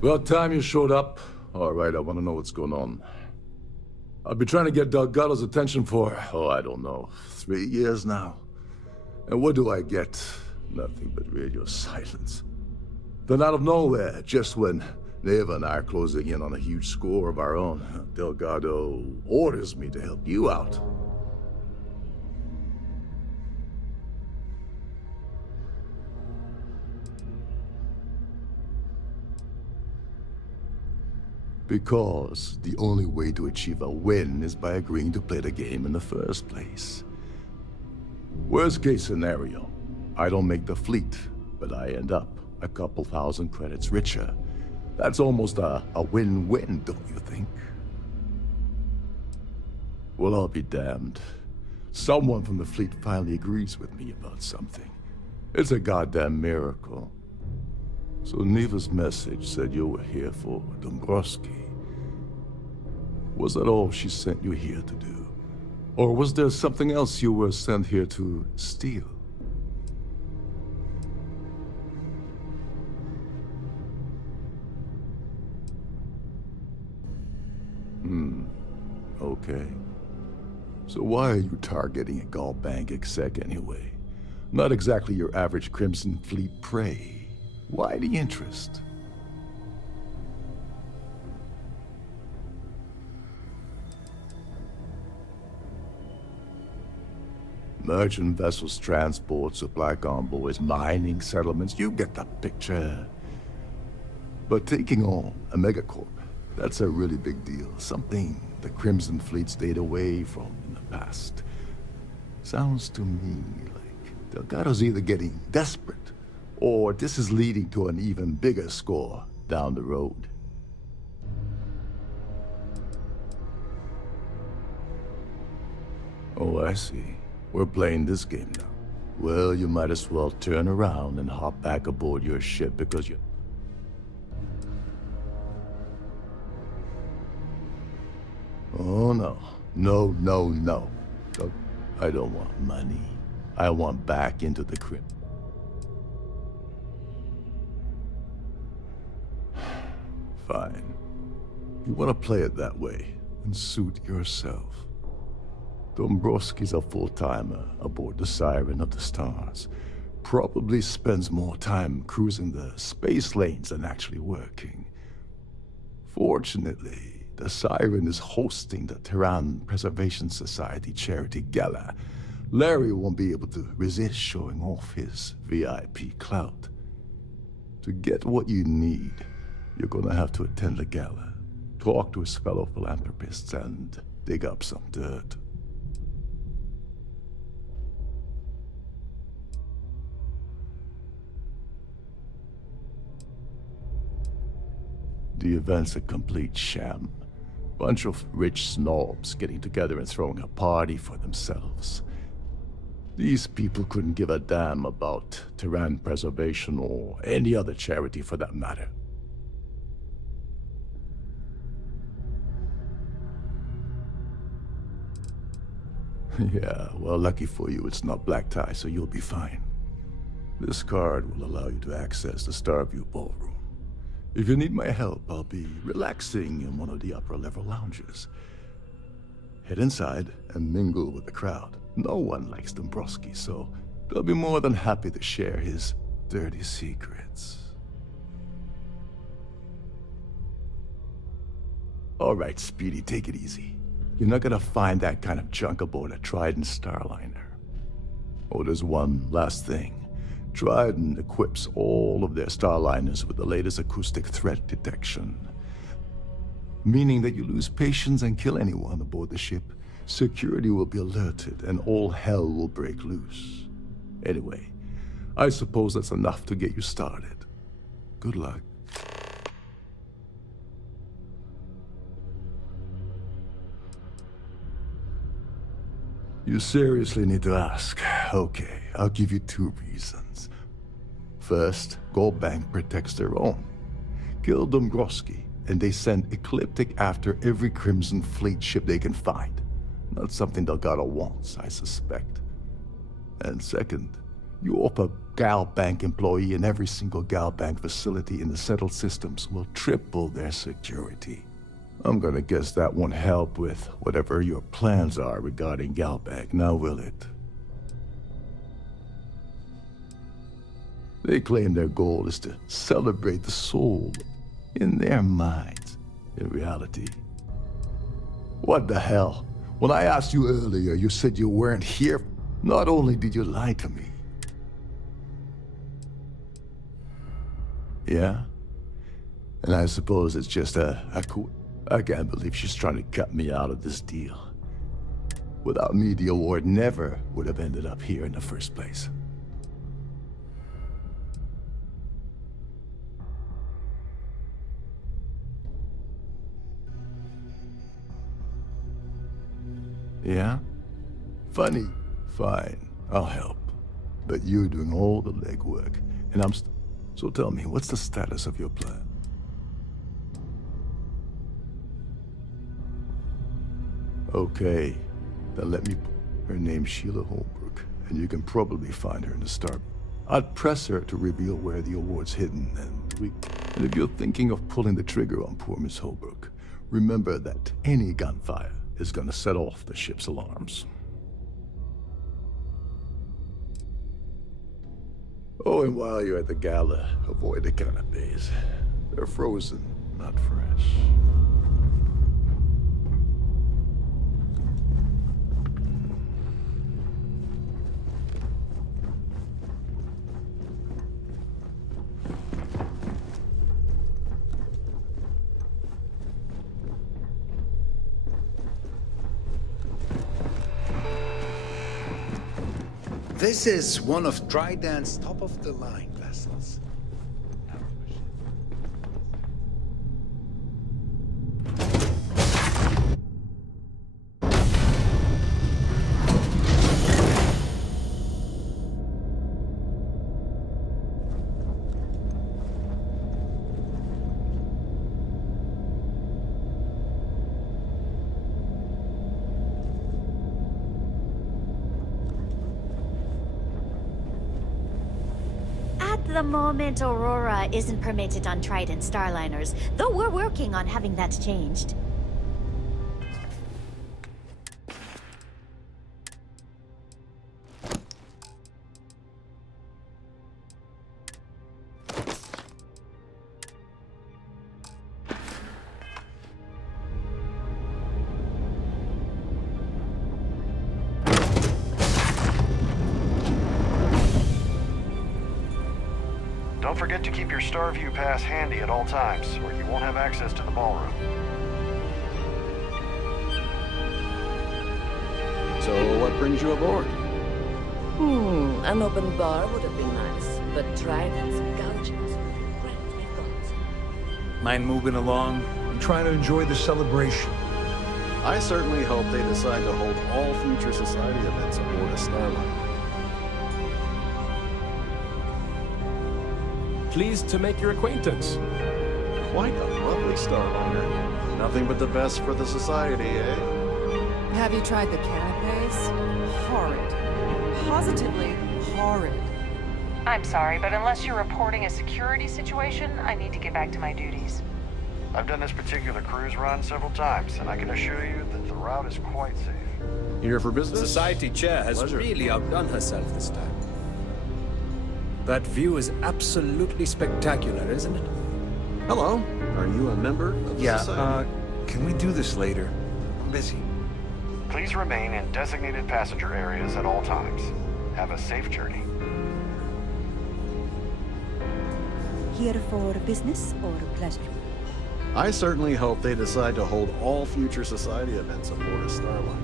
About time you showed up. All right, I want to know what's going on. I've been trying to get Delgado's attention for, I don't know, 3 years now. And what do I get? Nothing but radio silence. Then out of nowhere, just when Neva and I are closing in on a huge score of our own, Delgado orders me to help you out. Because the only way to achieve a win is by agreeing to play the game in the first place. Worst case scenario, I don't make the fleet, but I end up a couple thousand credits richer. That's almost a win-win, don't you think? Well, I'll be damned. Someone from the fleet finally agrees with me about something. It's a goddamn miracle. So Neva's message said you were here for Dombrowski. Was that all she sent you here to do? Or was there something else you were sent here to steal? Okay. So why are you targeting a Gallbank exec anyway? Not exactly your average Crimson Fleet prey. Why the interest? Merchant vessels, transport, supply convoys, mining settlements, you get the picture. But taking on a megacorp, that's a really big deal. Something the Crimson Fleet stayed away from in the past. Sounds to me like Delgado's either getting desperate, or this is leading to an even bigger score down the road. Oh, I see. We're playing this game now. Well, you might as well turn around and hop back aboard your ship because you... Oh, no. No, no, no. I don't want money. I want back into the crypt. Fine. You want to play it that way, and suit yourself. Dombrowski's a full-timer aboard the Siren of the Stars. Probably spends more time cruising the space lanes than actually working. Fortunately, the Siren is hosting the Terran Preservation Society charity gala. Larry won't be able to resist showing off his VIP clout. To get what you need, you're gonna have to attend the gala, talk to his fellow philanthropists, and dig up some dirt. The event's a complete sham. Bunch of rich snobs getting together and throwing a party for themselves. These people couldn't give a damn about Terran preservation or any other charity for that matter. Yeah, well, lucky for you, it's not black tie, so you'll be fine. This card will allow you to access the Starfield ballroom. If you need my help, I'll be relaxing in one of the upper-level lounges. Head inside and mingle with the crowd. No one likes Dombrowski, so they'll be more than happy to share his dirty secrets. All right, Speedy, take it easy. You're not gonna find that kind of junk aboard a Trident Starliner. Oh, there's one last thing. Trident equips all of their Starliners with the latest acoustic threat detection. Meaning that you lose patience and kill anyone aboard the ship, security will be alerted and all hell will break loose. Anyway, I suppose that's enough to get you started. Good luck. You seriously need to ask. Okay, I'll give you 2 reasons. First, Gallbank protects their own. Kill Dombrowski, and they send Ecliptic after every Crimson Fleet ship they can find. Not something Delgado wants, I suspect. And second, You offer GalBank employee in every single GalBank facility in the settled systems will triple their security. I'm gonna guess that won't help with whatever your plans are regarding GalBank, now will it? They claim their goal is to celebrate the soul in their minds. In reality, what the hell? When I asked you earlier, you said you weren't here. Not only did you lie to me. Yeah? And I suppose it's just I can't believe she's trying to cut me out of this deal. Without me, the award never would have ended up here in the first place. Yeah? Funny. Fine, I'll help. But you're doing all the legwork, and So tell me, what's the status of your plan? Okay, then let me... Her name's Sheila Holbrook, and you can probably find her in the Star... I'd press her to reveal where the award's hidden, and if you're thinking of pulling the trigger on poor Miss Holbrook, remember that any gunfire is gonna set off the ship's alarms. Oh, and while you're at the gala, avoid the canapes. They're frozen, not fresh. This is one of Trident's top-of-the-line vessels. At the moment, Aurora isn't permitted on Trident Starliners, though we're working on having that changed. Don't forget to keep your Starview pass handy at all times, or you won't have access to the ballroom. So, what brings you aboard? An open bar would have been nice, but Trident's gouging us with rent, we thought. Mind moving along? I'm trying to enjoy the celebration. I certainly hope they decide to hold all future society events aboard a Starliner. Pleased to make your acquaintance. Quite a lovely Starliner. Nothing but the best for the society, eh? Have you tried the canapes? Horrid. Positively horrid. I'm sorry, but unless you're reporting a security situation, I need to get back to my duties. I've done this particular cruise run several times, and I can assure you that the route is quite safe. Here for business? Society Chair has Pleasure. really outdone herself this time. That view is absolutely spectacular, isn't it? Hello. Are you a member of the society? Can we do this later? I'm busy. Please remain in designated passenger areas at all times. Have a safe journey. Here for business or pleasure? I certainly hope they decide to hold all future society events aboard a Starliner.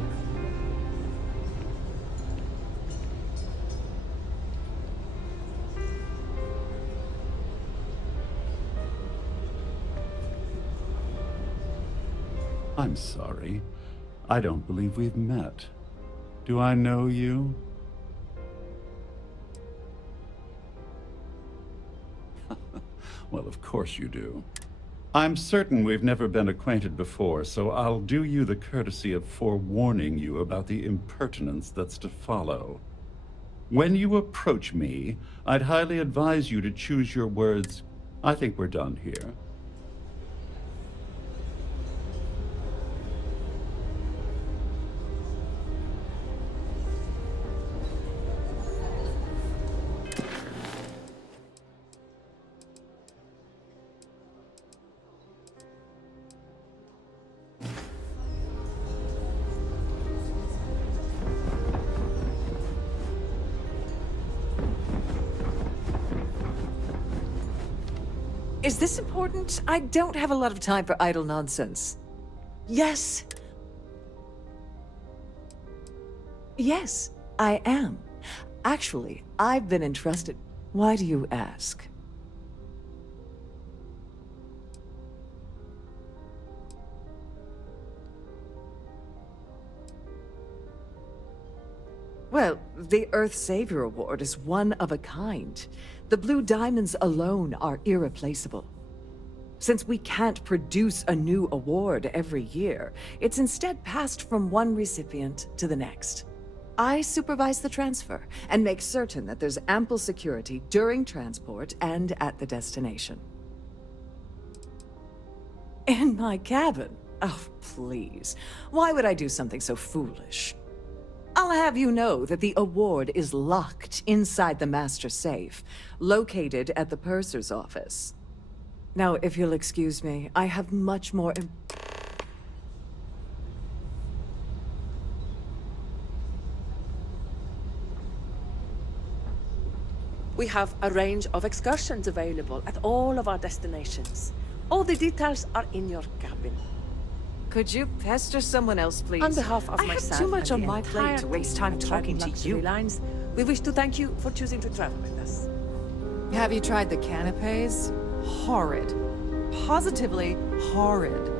I'm sorry. I don't believe we've met. Do I know you? Well, of course you do. I'm certain we've never been acquainted before, so I'll do you the courtesy of forewarning you about the impertinence that's to follow. When you approach me, I'd highly advise you to choose your words. I think we're done here. Is this important? I don't have a lot of time for idle nonsense. Yes. Yes, I am. Actually, I've been entrusted. Why do you ask? Well, the Earth Savior Award is one of a kind. The Blue Diamonds alone are irreplaceable. Since we can't produce a new award every year, it's instead passed from one recipient to the next. I supervise the transfer and make certain that there's ample security during transport and at the destination. In my cabin? Oh, please. Why would I do something so foolish? I'll have you know that the award is locked inside the master safe, located at the purser's office. Now, if you'll excuse me, I have much more We have a range of excursions available at all of our destinations. All the details are in your cabin. Could you pester someone else, please? On behalf of I myself have too much and on the my plate to entire waste team time at talking Trident to you. Luxury Lines, we wish to thank you for choosing to travel with us. Have you tried the canapes? Horrid. Positively horrid.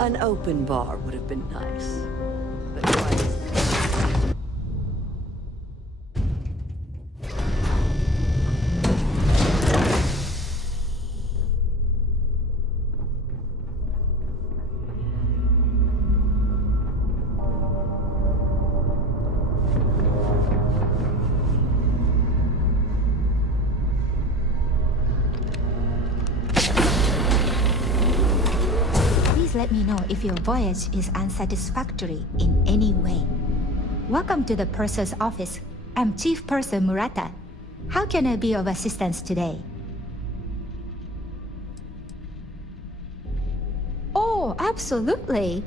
An open bar would have been nice. But why is this? Let me know if your voyage is unsatisfactory in any way. Welcome to the Purser's office. I'm Chief Purser Murata. How can I be of assistance today? Oh, absolutely.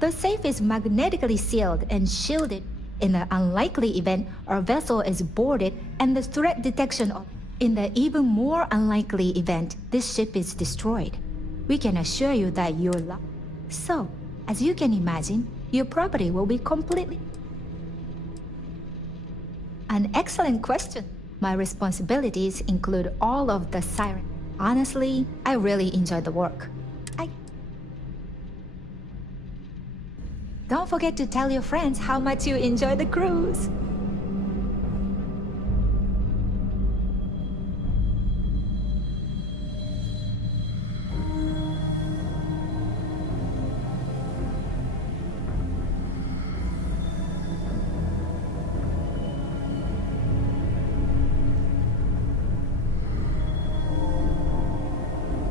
The safe is magnetically sealed and shielded. In the unlikely event our vessel is boarded and the threat detection of... In the even more unlikely event this ship is destroyed, we can assure you that your So, as you can imagine, your property will be completely... An excellent question. My responsibilities include all of the siren. Honestly, I really enjoy the work. Don't forget to tell your friends how much you enjoy the cruise.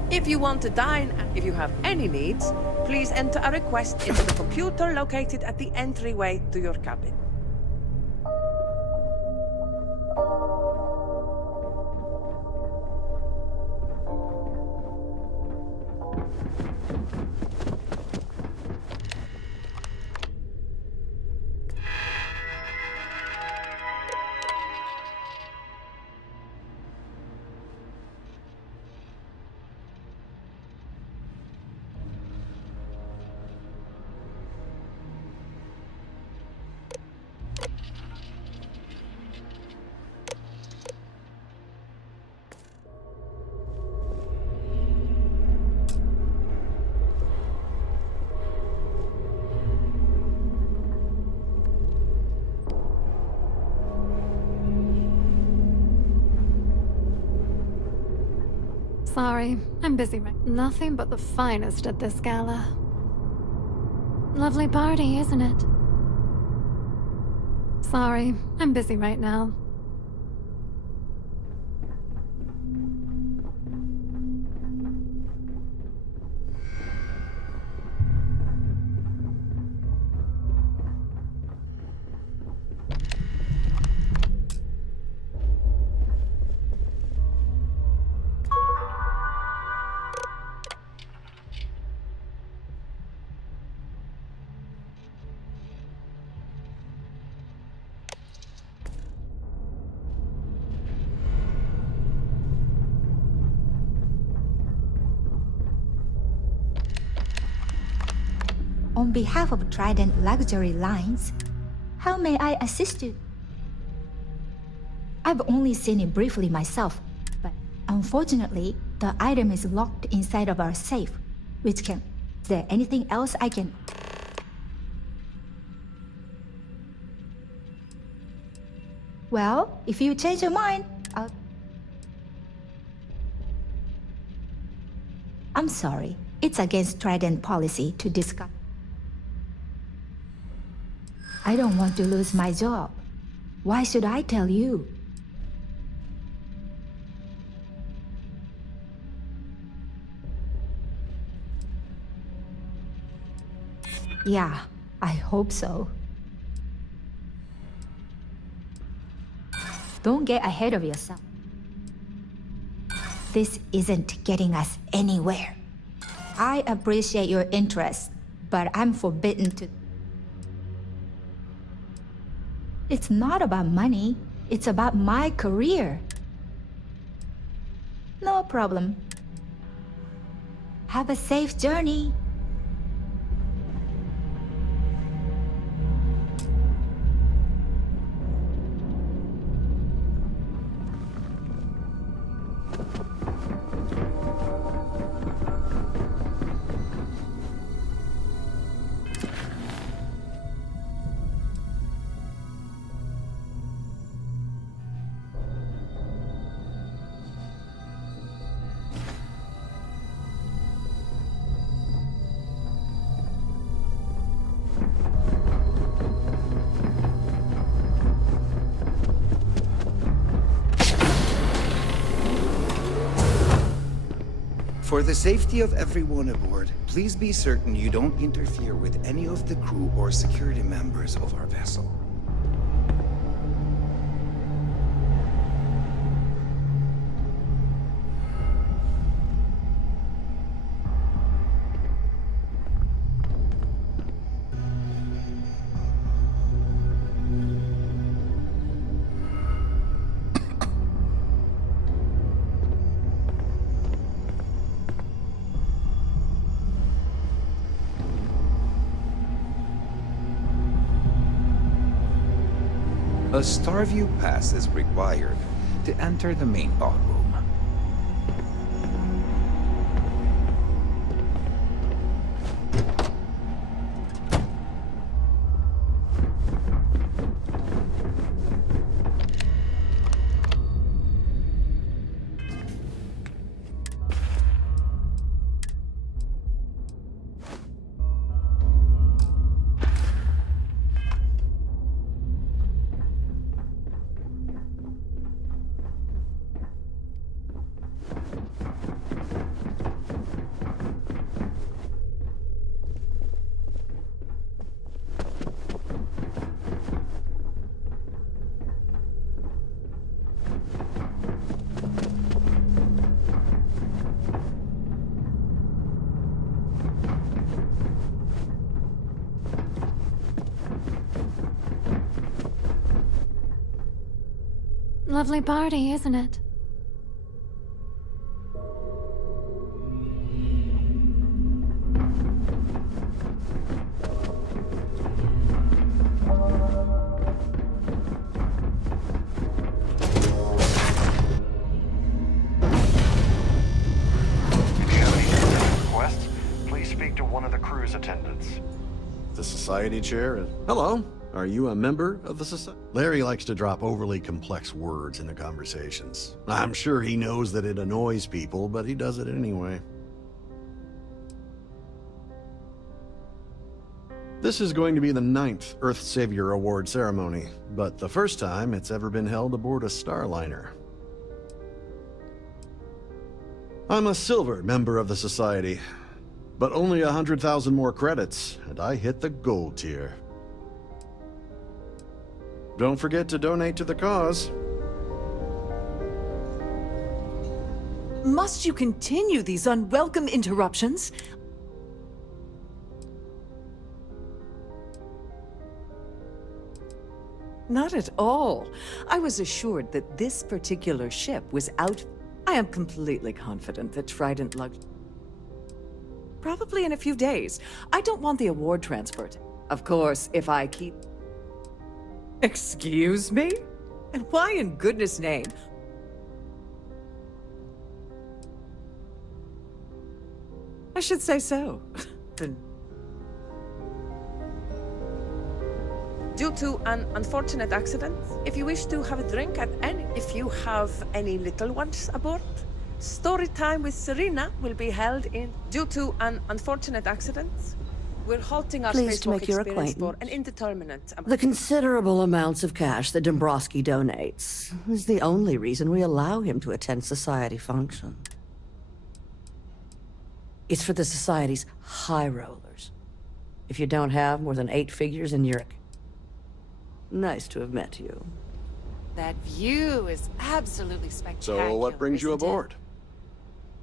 If you want to dine and if you have any needs, please enter a request into the computer located at the entryway to your cabin. Sorry, I'm busy. Nothing but the finest at this gala. Lovely party, isn't it? Sorry, I'm busy right now. On behalf of Trident Luxury Lines, how may I assist you? I've only seen it briefly myself, but unfortunately, the item is locked inside of our safe, which can... Is there anything else I can... Well, if you change your mind, I'm sorry. It's against Trident policy to discuss... I don't want to lose my job. Why should I tell you? Yeah, I hope so. Don't get ahead of yourself. This isn't getting us anywhere. I appreciate your interest, but I'm forbidden to... It's not about money. It's about my career. No problem. Have a safe journey. For the safety of everyone aboard, please be certain you don't interfere with any of the crew or security members of our vessel. A Starview pass is required to enter the main ballroom. Lovely party, isn't it? Requests? Please speak to one of the crew's attendants. The society chair is... Hello. Are you a member of the society? Larry likes to drop overly complex words into conversations. I'm sure he knows that it annoys people, but he does it anyway. This is going to be the 9th Earth Savior Award ceremony, but the first time it's ever been held aboard a Starliner. I'm a silver member of the Society, but only 100,000 more credits, and I hit the gold tier. Don't forget to donate to the cause. Must you continue these unwelcome interruptions? Not at all. I was assured that this particular ship was out. I am completely confident that Trident lugged. Probably in a few days. I don't want the award transferred. Of course, if I keep. Excuse me? And why in goodness name? I should say so. Due to an unfortunate accident, if you wish to have a drink if you have any little ones aboard, story time with Serena will be held in. Due to an unfortunate accident, we're halting our Pleased to spacewalk make your experience for acquaintance. an indeterminate amount. The considerable amounts of cash that Dombrowski donates is the only reason we allow him to attend Society function. It's for the Society's high rollers. If you don't have more than 8 figures in your... Nice to have met you. That view is absolutely spectacular. So what brings you isn't it? aboard?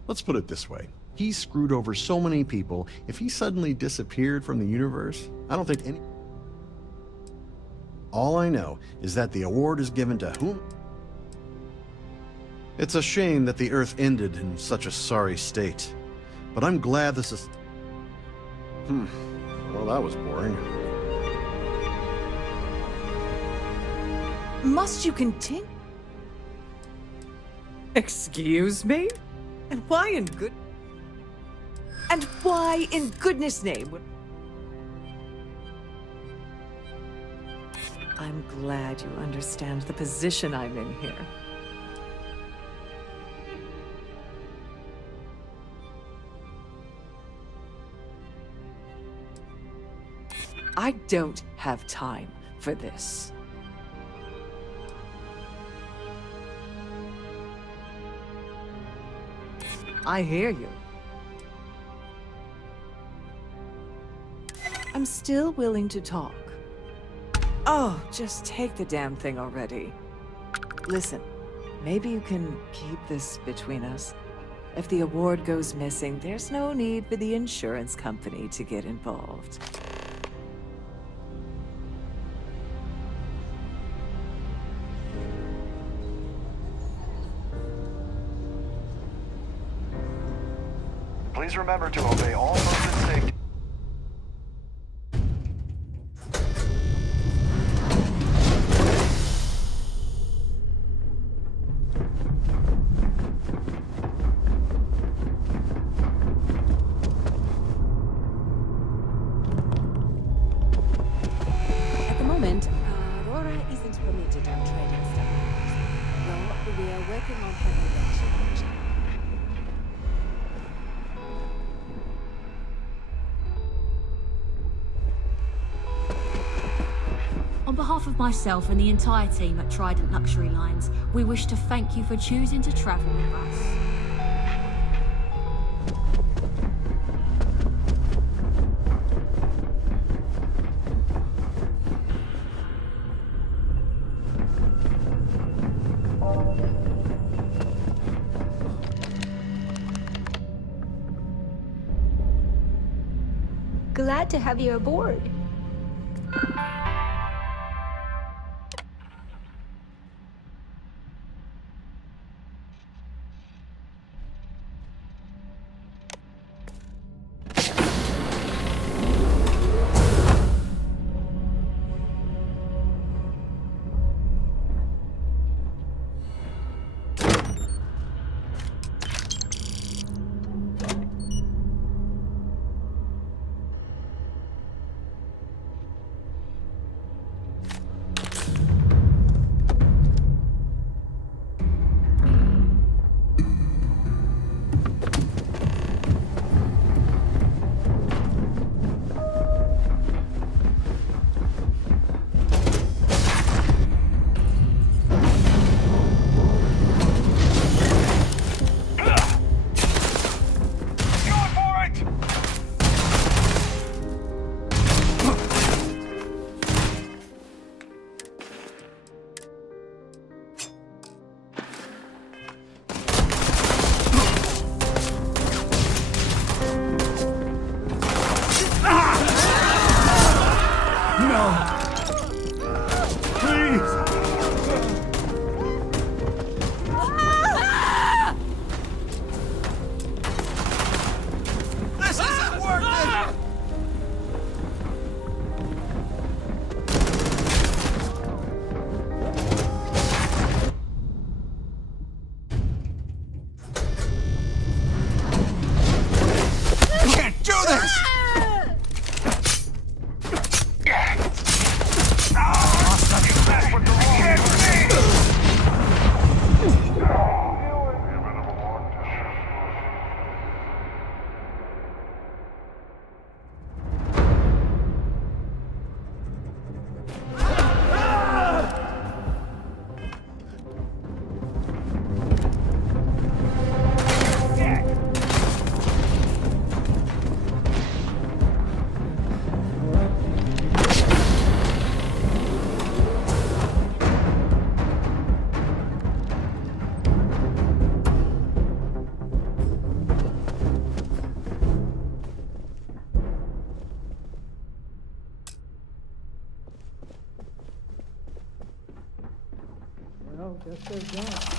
Let's put it this way. He screwed over so many people. If he suddenly disappeared from the universe, I don't think any... All I know is that the award is given to whom? It's a shame that the Earth ended in such a sorry state. But I'm glad this is... Well, that was boring. Must you continue? Excuse me? And why in goodness name would... I'm glad you understand the position I'm in here. I don't have time for this. I hear you. I'm still willing to talk. Oh, just take the damn thing already. Listen, maybe you can keep this between us. If the award goes missing, there's no need for the insurance company to get involved. Please remember to obey all motion safety. At the moment, Aurora isn't permitted on Trident Starfield. Though we are working on having that changed. On behalf of myself and the entire team at Trident Luxury Lines, we wish to thank you for choosing to travel with us. Glad to have you aboard. the third guest.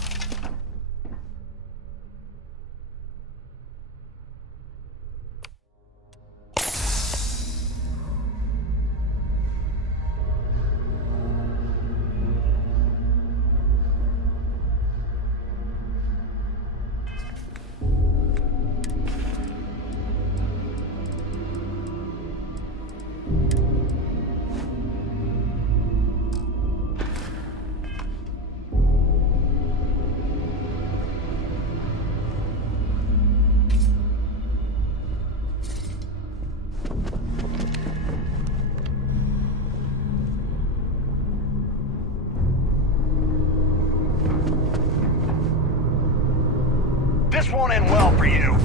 This won't end well for you.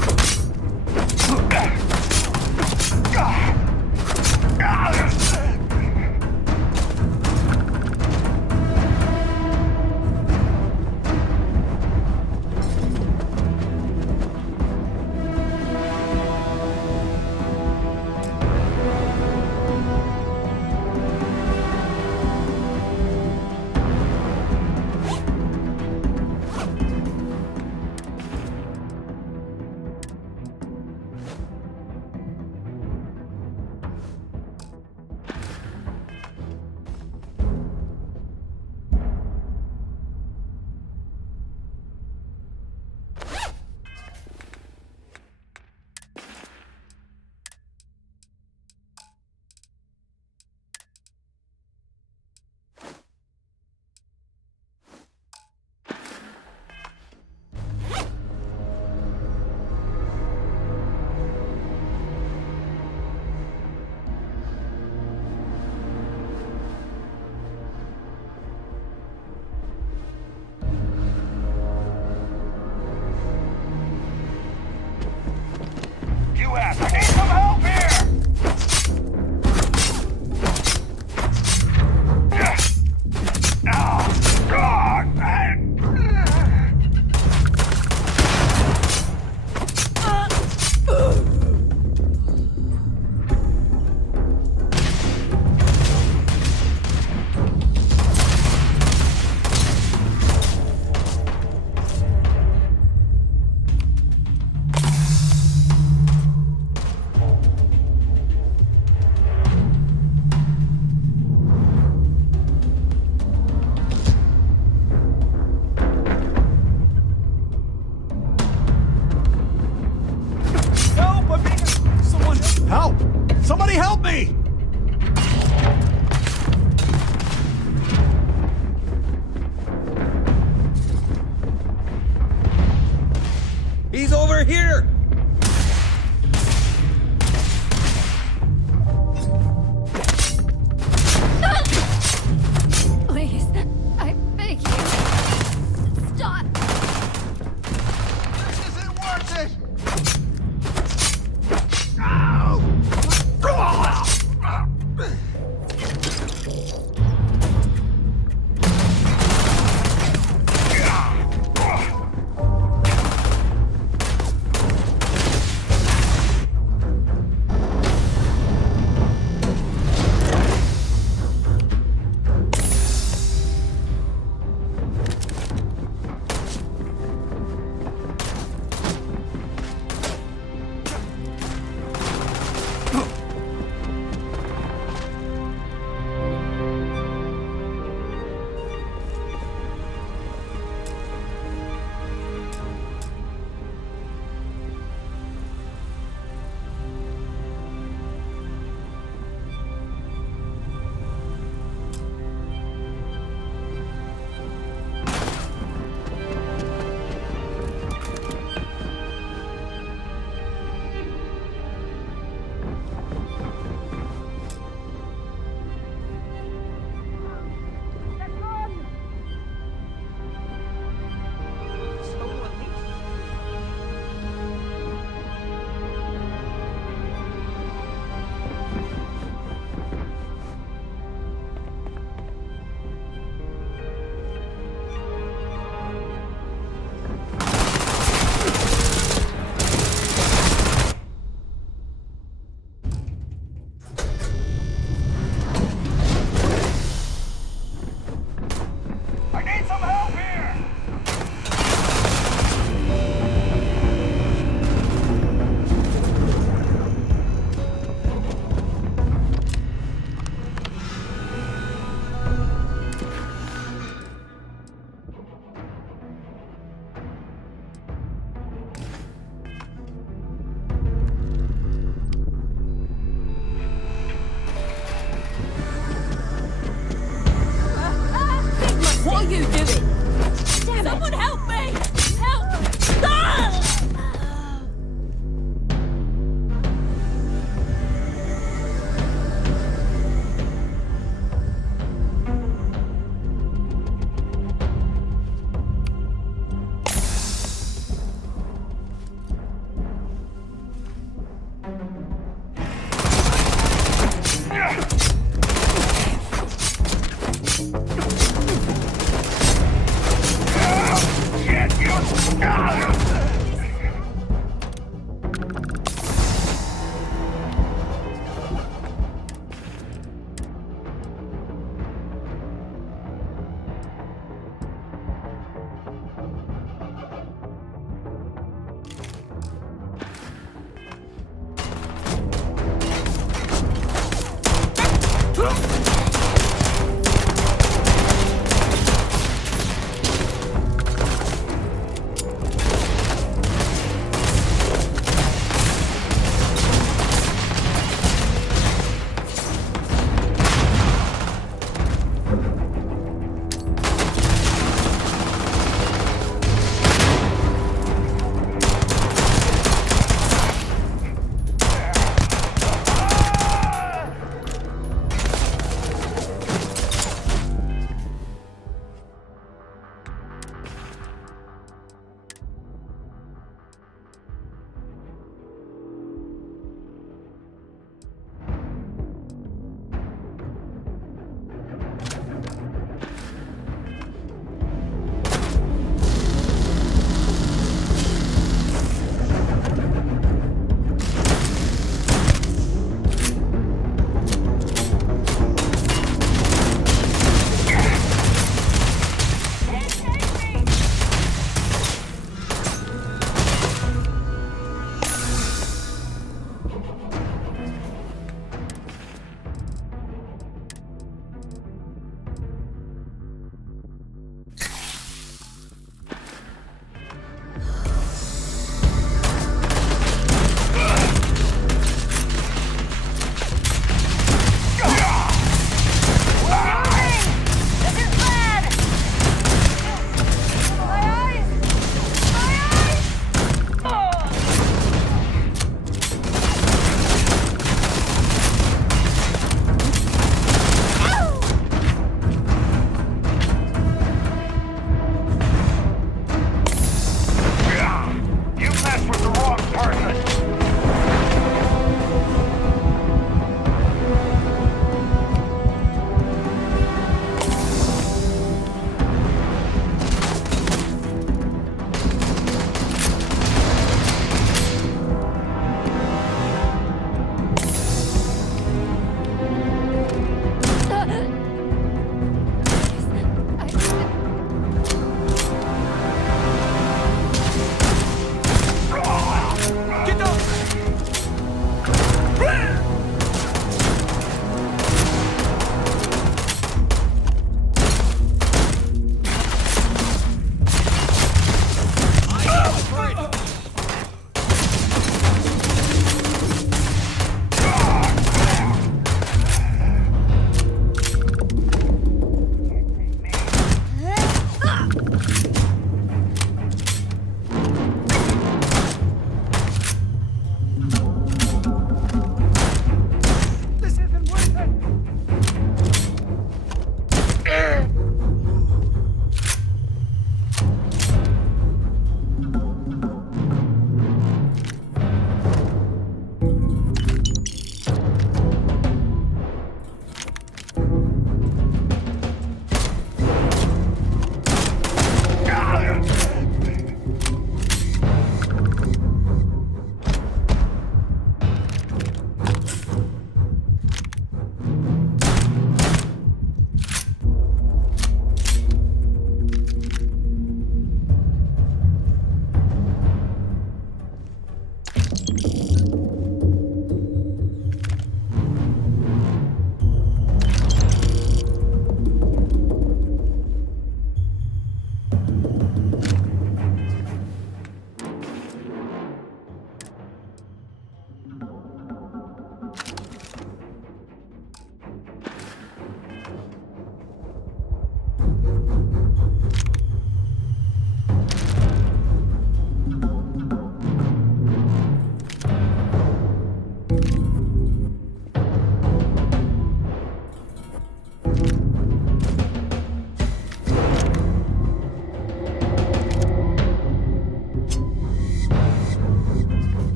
I need some help here! Oh, God! Help! Somebody help me! He's over here! Please, I beg you. Stop. This isn't worth it!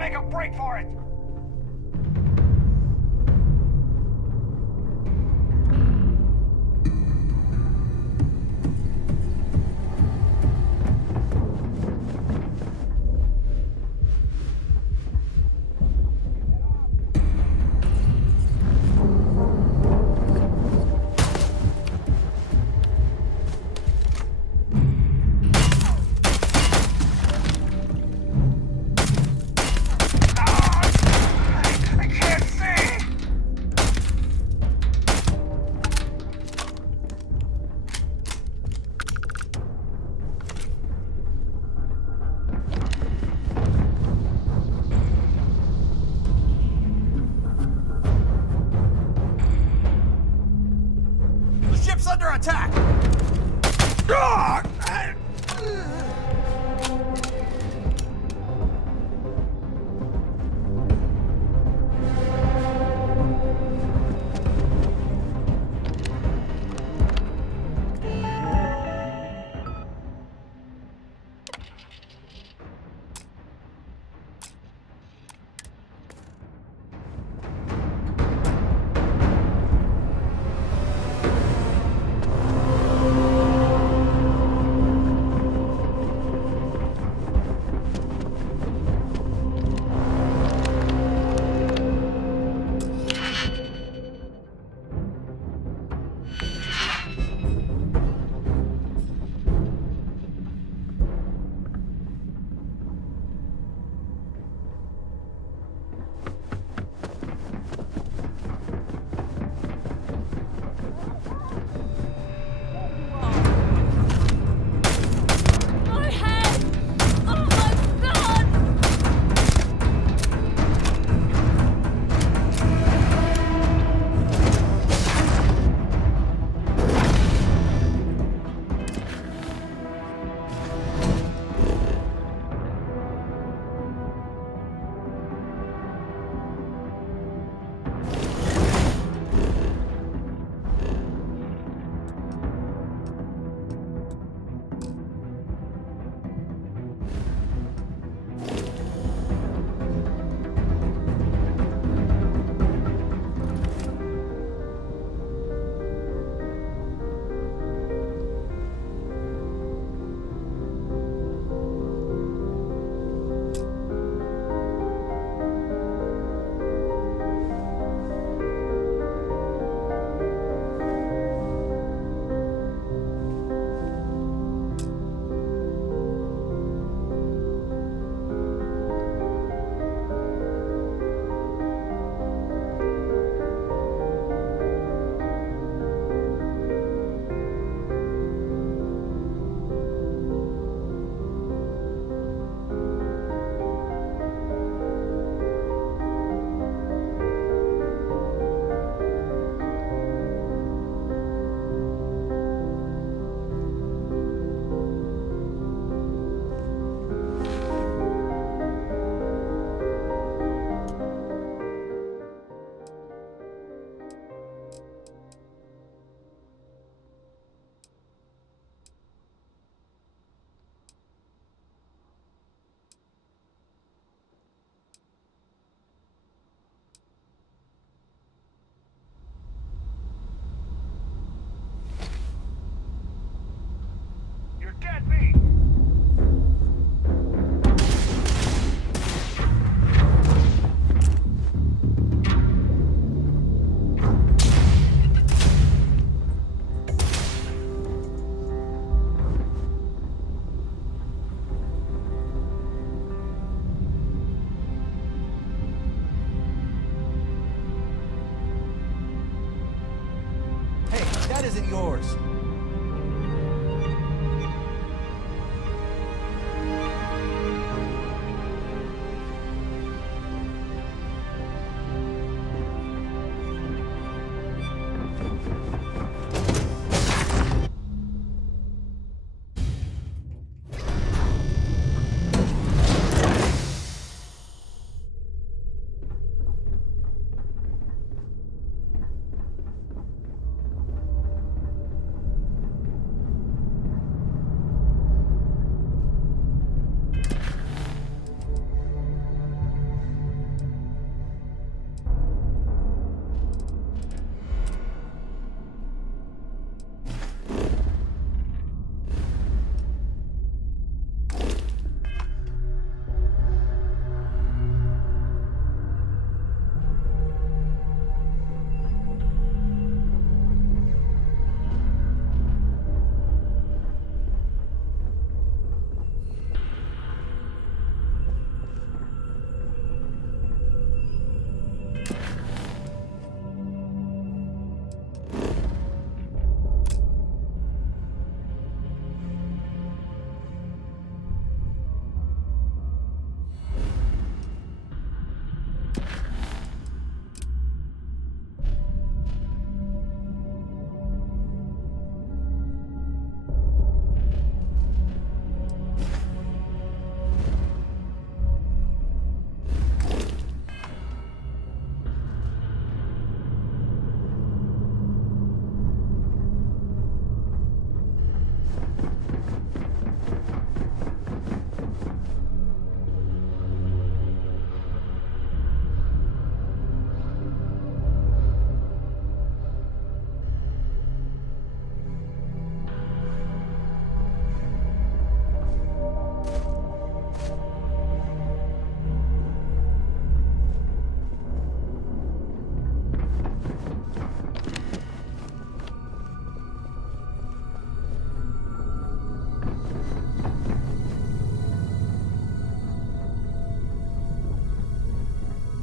Make a break for it! Under attack! yours.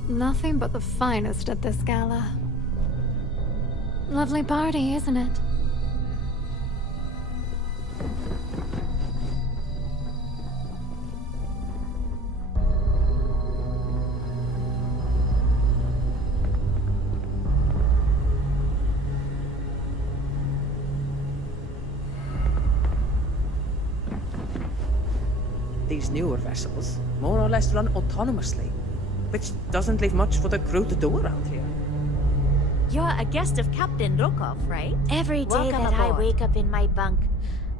Nothing but the finest at this gala. Lovely party, isn't it? These newer vessels more or less run autonomously, which doesn't leave much for the crew to do around here. You're a guest of Captain Rokov, right? Every day Welcome that I aboard. wake up in my bunk,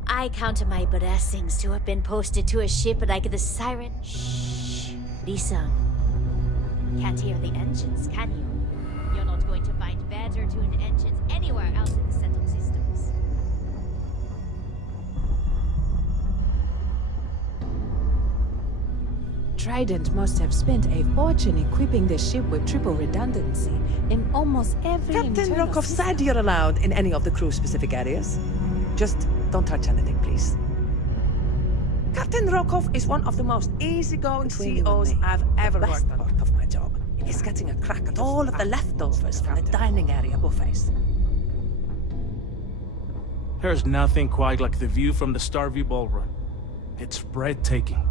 I count my blessings to have been posted to a ship like the Siren. Shh. Lisa. Can't hear the engines, can you? You're not going to find better tuned engines anywhere else in the settled systems. Trident must have spent a fortune equipping the ship with triple redundancy in almost every Captain internal Rokov system. said you're allowed in any of the crew-specific areas. Just don't touch anything, please. Captain Rokov is one of the most easygoing Between you and COs me, I've ever the best worked part of my job is getting a crack at all of the leftovers from the dining area buffets. There's nothing quite like the view from the Starfield ballroom. It's breathtaking.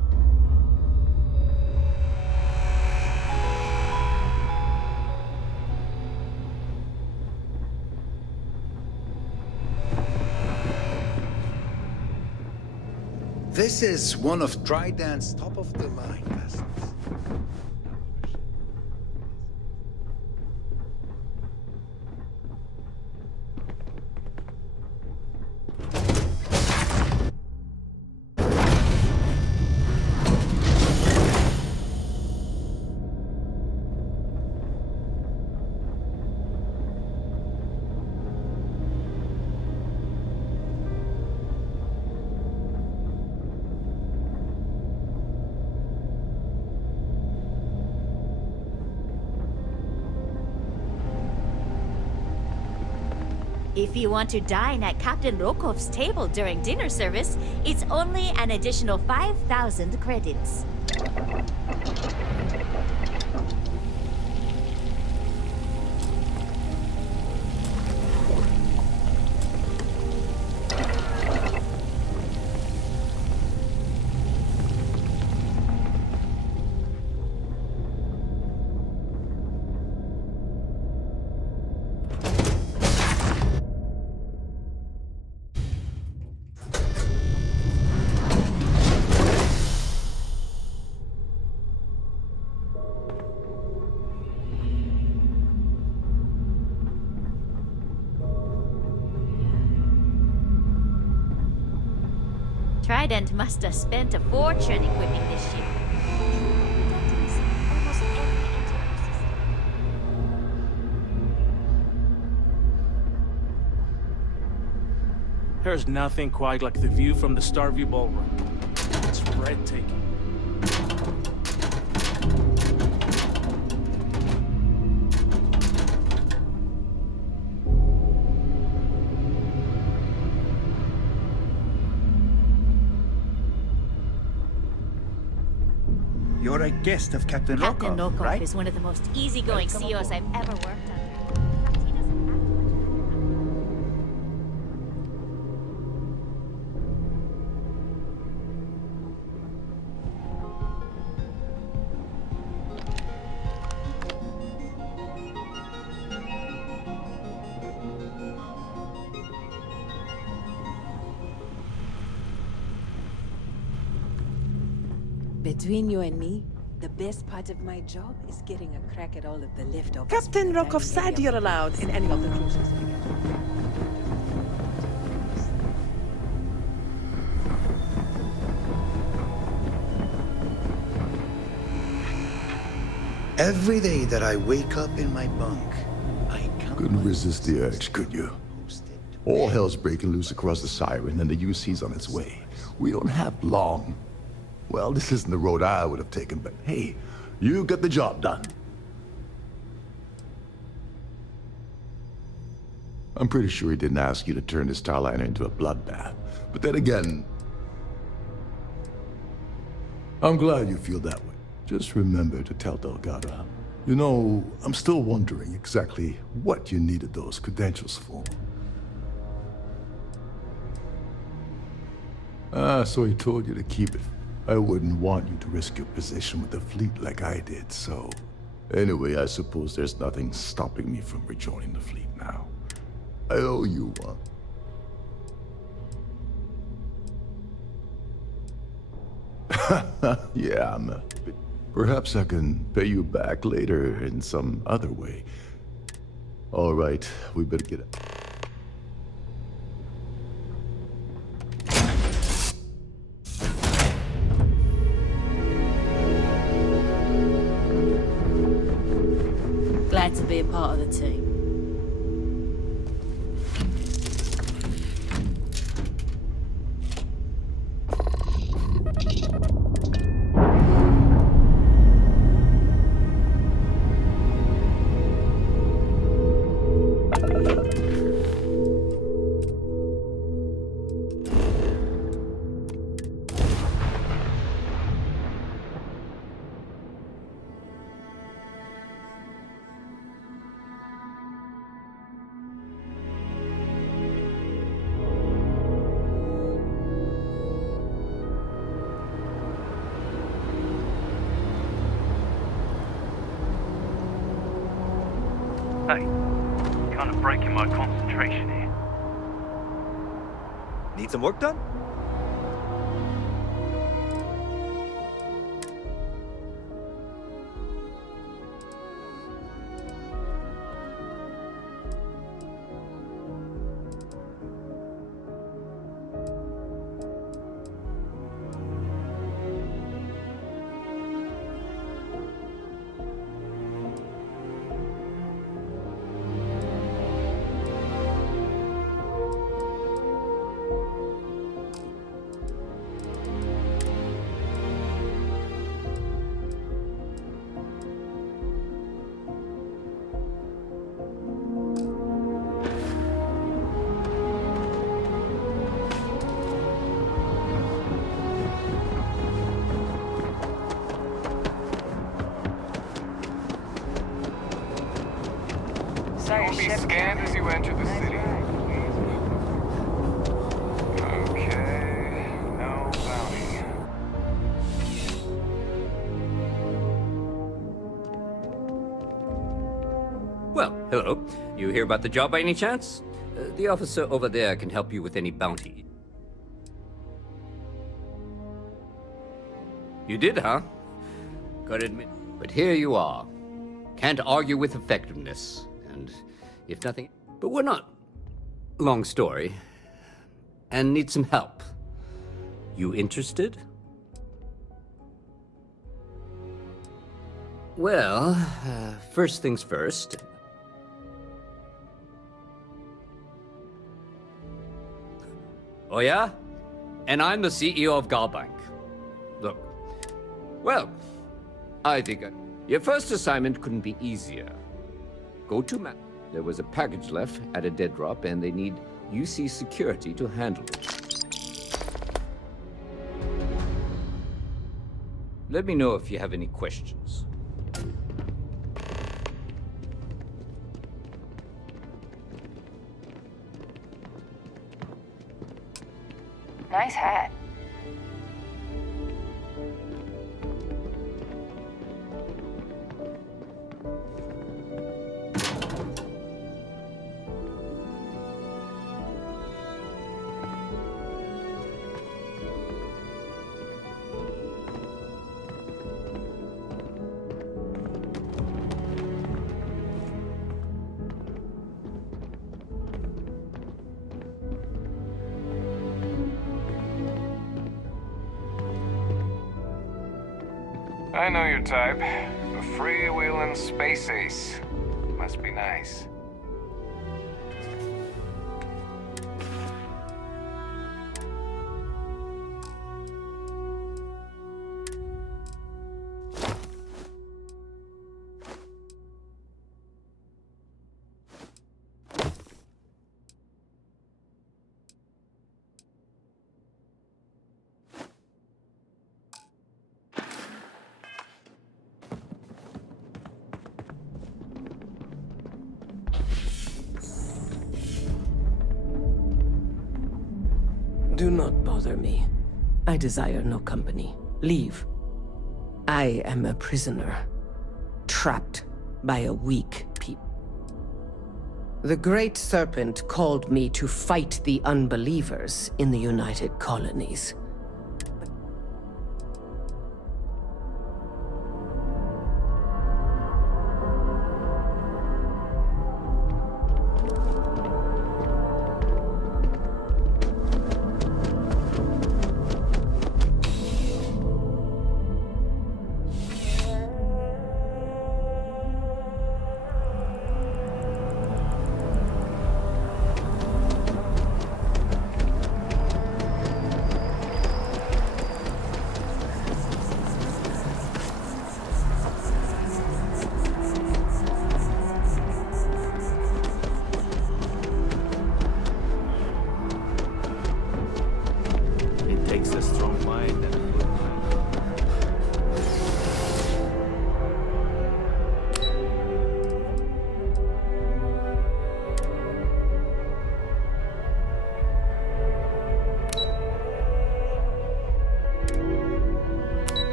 This is one of Trident's top-of-the-line vessels. If you want to dine at Captain Rokov's table during dinner service, it's only an additional 5,000 credits. Trident must have spent a fortune equipping this ship. Almost every internal system. There's nothing quite like the view from the Starview Ballroom. It's breathtaking. You're a guest of Captain Captain Rokov, Rokov right? is one of the most easygoing CEOs I've ever worked under. Between you and me, the best part of my job is getting a crack at all of the leftovers. Captain Rokov said you're allowed in any of the cruises. Every day that I wake up in my bunk, I count. Couldn't resist the urge, could you? All hell's breaking loose across the Siren, and the UC's on its way. We don't have long. Well, this isn't the road I would have taken, but hey, you got the job done. I'm pretty sure he didn't ask you to turn the Starliner into a bloodbath. But then again, I'm glad you feel that way. Just remember to tell Delgado. You know, I'm still wondering exactly what you needed those credentials for. So he told you to keep it. I wouldn't want you to risk your position with the fleet like I did, so... Anyway, I suppose there's nothing stopping me from rejoining the fleet now. I owe you one. Yeah, I'm a bit... Perhaps I can pay you back later in some other way. All right, we better get it. Glad to be a part of the team. Hey, kind of breaking my concentration here. Need some work done? Sorry, You'll be scanned as you enter the city. Okay, no bounty. Well, hello. You hear about the job by any chance? The officer over there can help you with any bounty. You did, huh? Gotta admit. But here you are. Can't argue with effectiveness. And if nothing... But we're not... Long story. And need some help. You interested? Well, first things first. Oh yeah? And I'm the CEO of Galbank. Look, well, I think your first assignment couldn't be easier. Go to map. There was a package left at a dead drop, and they need UC security to handle it. Let me know if you have any questions. Nice hat. I know your type. A freewheeling space ace. Must be nice. Do not bother me. I desire no company. Leave. I am a prisoner, trapped by a weak people. The Great Serpent called me to fight the unbelievers in the United Colonies.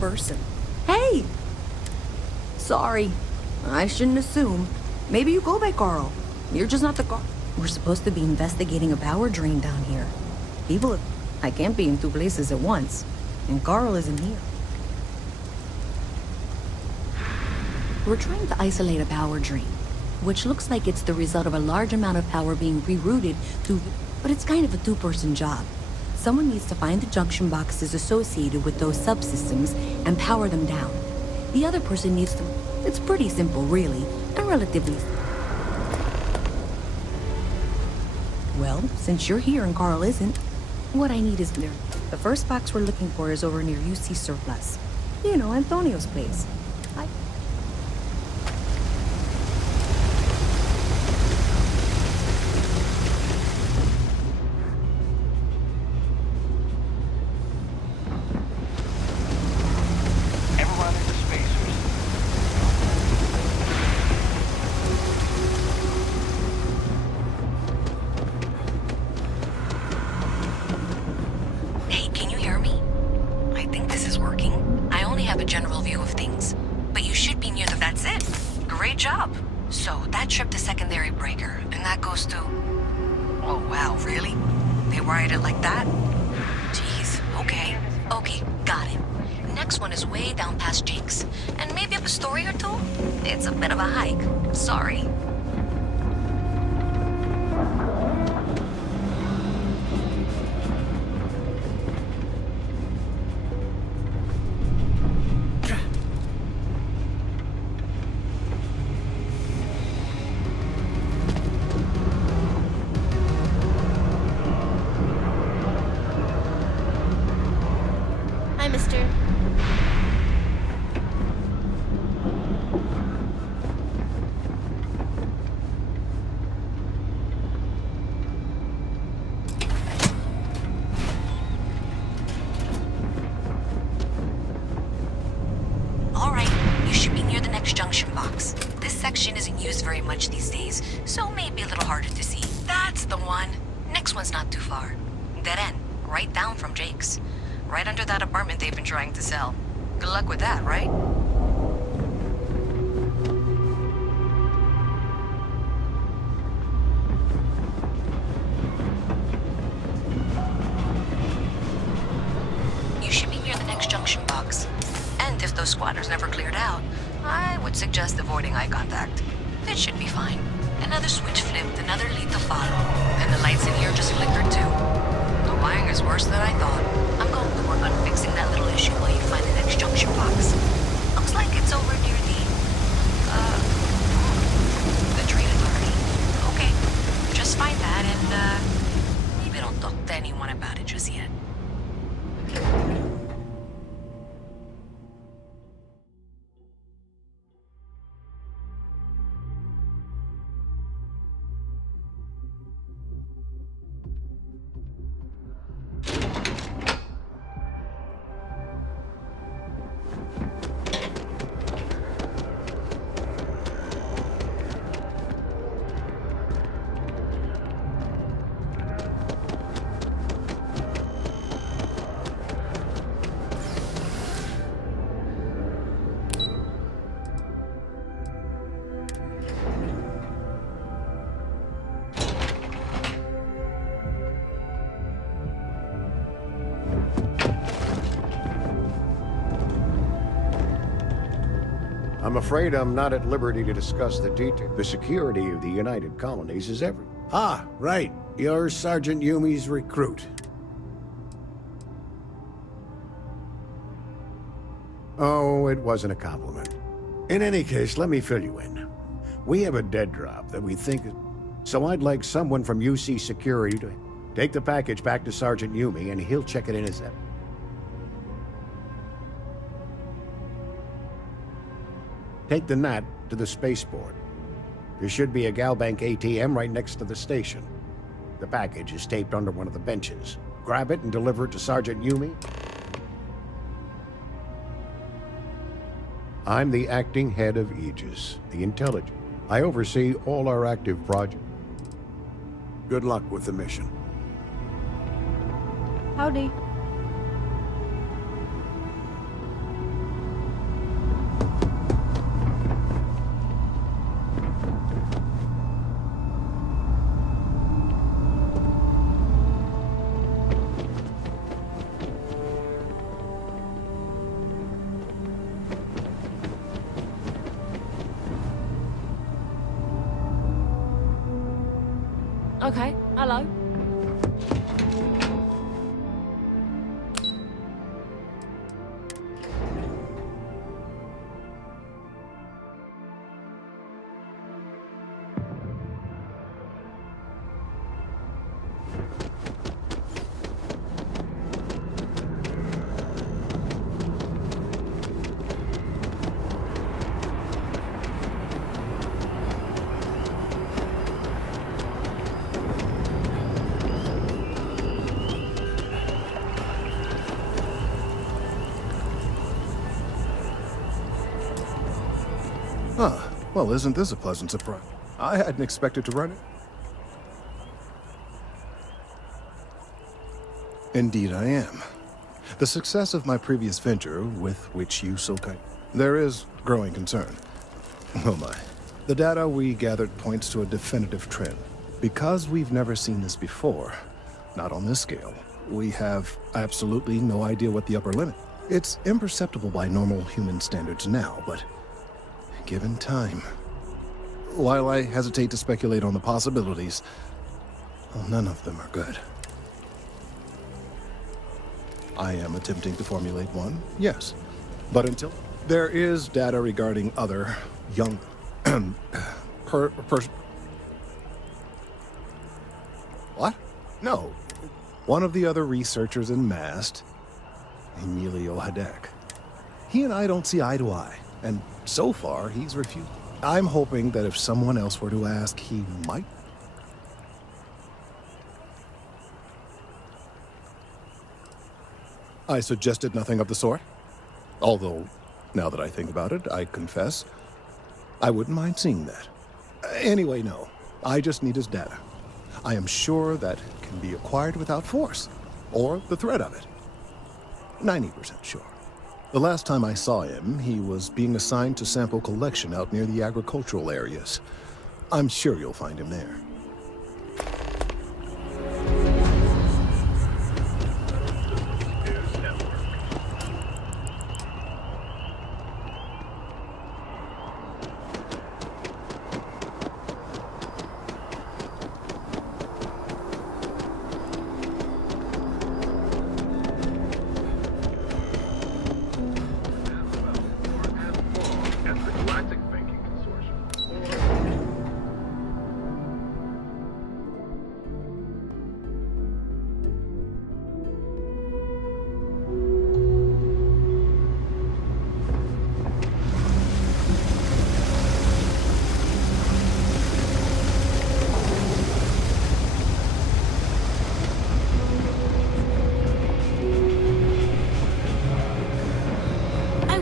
Person. Hey! Sorry. I shouldn't assume. Maybe you go by Carl. You're just not the Carl. We're supposed to be investigating a power drain down here. I can't be in two places at once. And Carl isn't here. We're trying to isolate a power drain, which looks like it's the result of a large amount of power being rerouted to... But it's kind of a two-person job. Someone needs to find the junction boxes associated with those subsystems and power them down. The other person needs to... It's pretty simple, really, and relatively... Well, since you're here and Carl isn't, what I need is there. The first box we're looking for is over near UC Surplus. You know, Antonio's place. Hey, can you hear me? I think this is working. I only have a general aerial view of things. But you should be near the... That's it. Great job. So, that tripped the secondary breaker, and that goes to... Oh, wow, really? They wired it like that? Jeez, okay. Okay, got it. Next one is way down past Jake's. And maybe up a story or two? It's a bit of a hike. Sorry. Hi, mister. All right, you should be near the next junction box. This section isn't used very much these days, so maybe a little harder to see. That's the one. Next one's not too far. Dead end, right down from Jake's. Right under that apartment they've been trying to sell. Good luck with that, right? You should be near the next junction box. And if those squatters never cleared out, I would suggest avoiding eye contact. It should be fine. Another switch flipped, another lead to follow. And the lights in here just flickered too. The wiring is worse than I thought. I'm going to work on fixing that little issue while you find the next junction box. Looks like it's over near the train authority. Okay, just find that and, maybe don't talk to anyone about it just yet. I'm afraid I'm not at liberty to discuss the details. The security of the United Colonies is everything. Ah, right. You're Sergeant Yumi's recruit. Oh, it wasn't a compliment. In any case, let me fill you in. We have a dead drop that we think is... So I'd like someone from UC Security to take the package back to Sergeant Yumi, and he'll check it in his... Take the NAT to the spaceport. There should be a Galbank ATM right next to the station. The package is taped under one of the benches. Grab it and deliver it to Sergeant Yumi. I'm the acting head of Aegis, the intelligence. I oversee all our active projects. Good luck with the mission. Howdy. Okay, hello. Huh. Well, isn't this a pleasant surprise? I hadn't expected to run it. Indeed I am. The success of my previous venture, with which you so kind... There is growing concern. Oh my. The data we gathered points to a definitive trend. Because we've never seen this before, not on this scale, we have absolutely no idea what the upper limit. It's imperceptible by normal human standards now, but given time... While I hesitate to speculate on the possibilities, well, none of them are good. I am attempting to formulate one, yes. But until... There is data regarding other young... What? No. One of the other researchers in MAST, Emilio Hadek. He and I don't see eye to eye, and so far he's refused. I'm hoping that if someone else were to ask, he might. I suggested nothing of the sort. Although, now that I think about it, I confess, I wouldn't mind seeing that. Anyway, no. I just need his data. I am sure that can be acquired without force, or the threat of it. 90% sure. The last time I saw him, he was being assigned to sample collection out near the agricultural areas. I'm sure you'll find him there.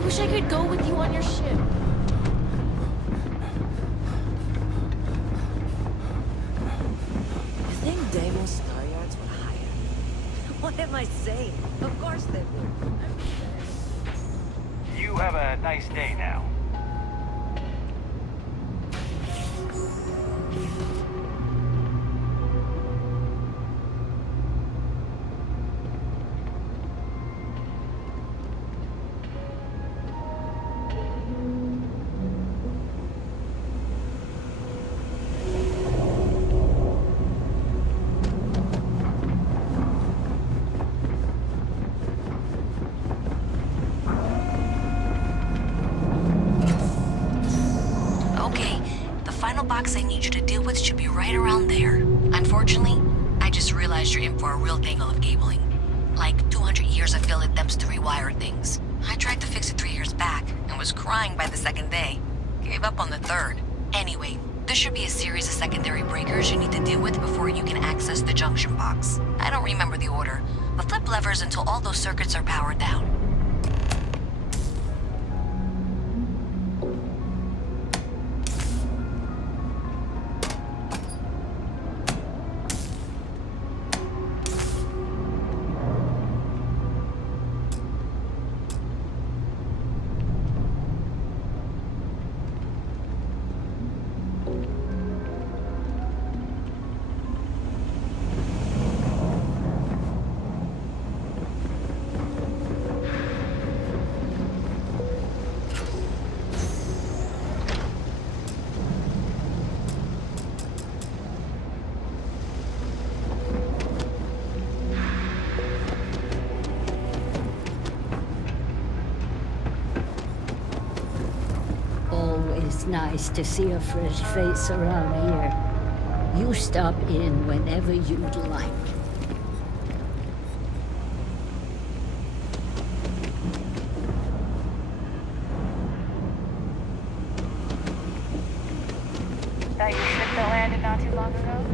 wish I could go with you on your ship. You think Deimos Star Yards would hire? What am I saying? Of course they would. You have a nice day now. Box I need you to deal with should be right around there. Unfortunately, I just realized you're in for a real tangle of cabling. Like 200 years of field attempts to rewire things. I tried to fix it 3 years back and was crying by the second day. Gave up on the third. Anyway, there should be a series of secondary breakers you need to deal with before you can access the junction box. I don't remember the order, but flip levers until all those circuits are powered down. Always nice to see a fresh face around here. You stop in whenever you'd like. That your ship that landed not too long ago?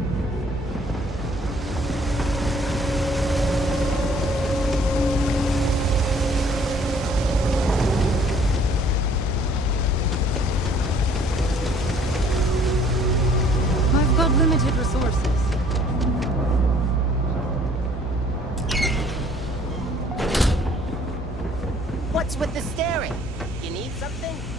I've got limited resources. something?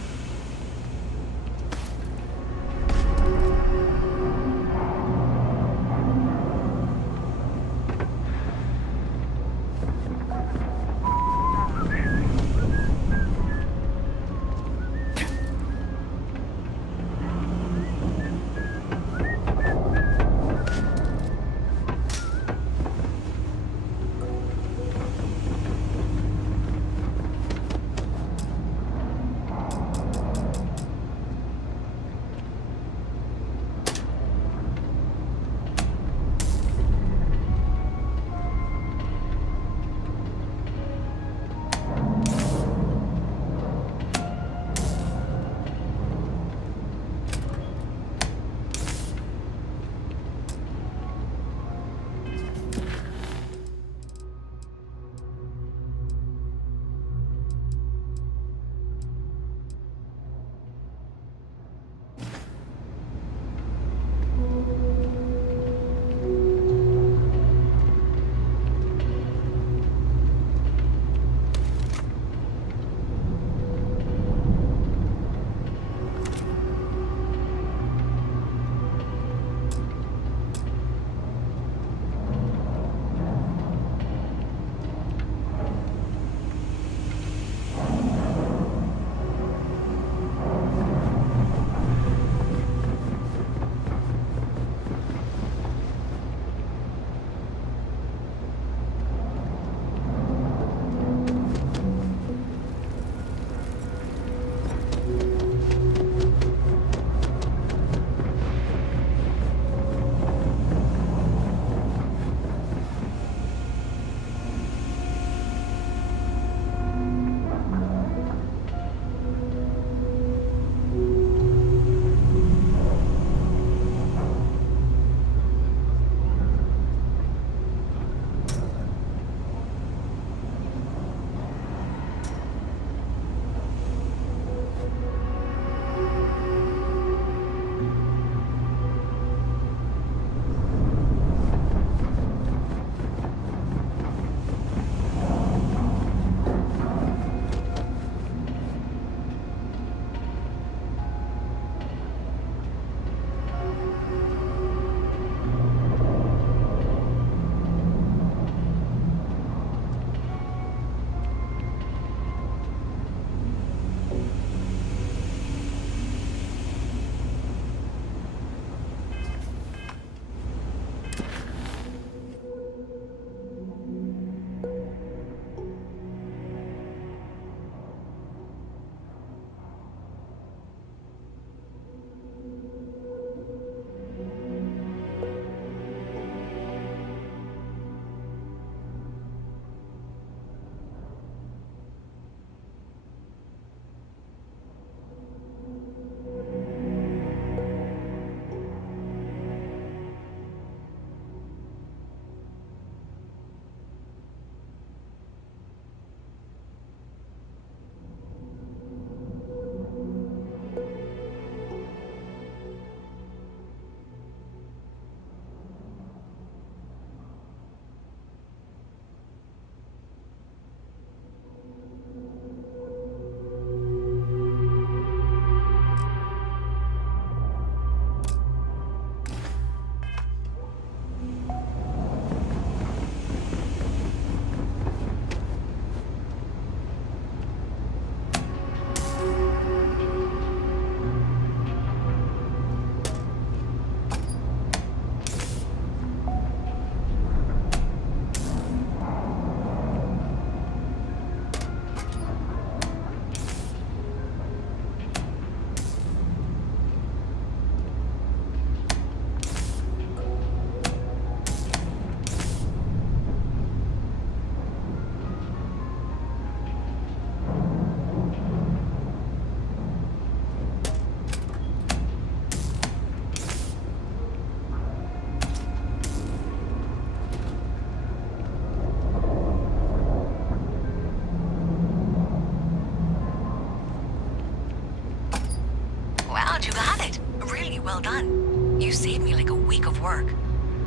Well done. You saved me like a week of work.